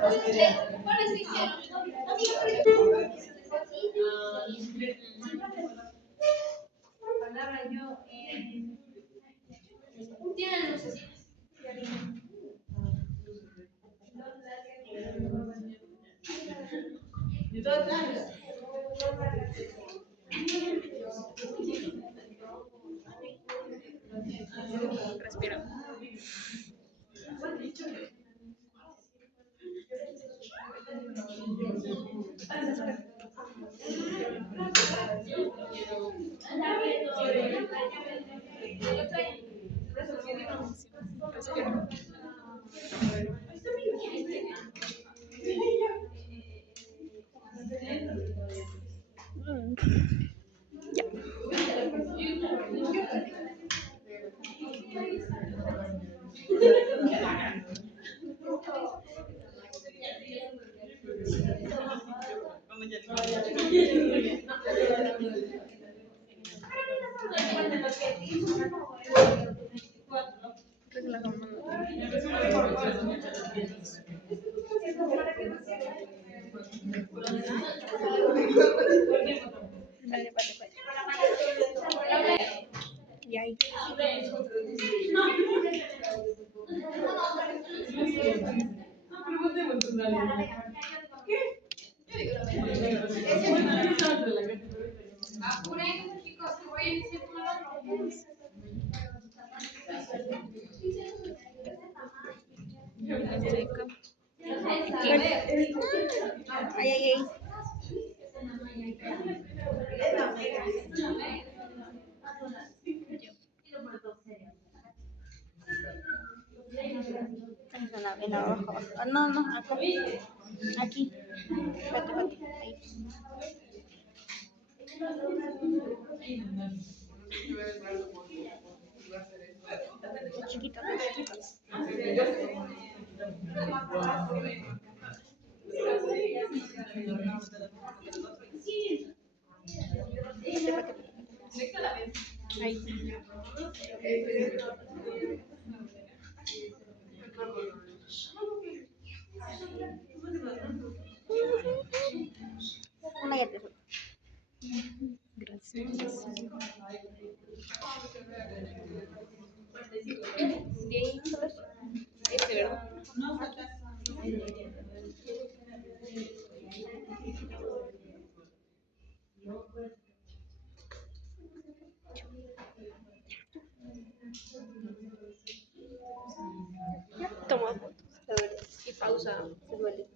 Respira. Respira. Relaja Vale, vale, vale. Y ahí. Apuren, chicos, que voy a iniciar con Ay, ay, ay. En la abajo, abajo. Ah, no, no, acá. Aquí. Espérate, espérate. Ahí. Chiquito, chiquito. Ahí. Una ya te suelto. Gracias. De ahí, ¿sabes? Este, ¿verdad? Toma fotos. Se duele. Y pausa. Se duele.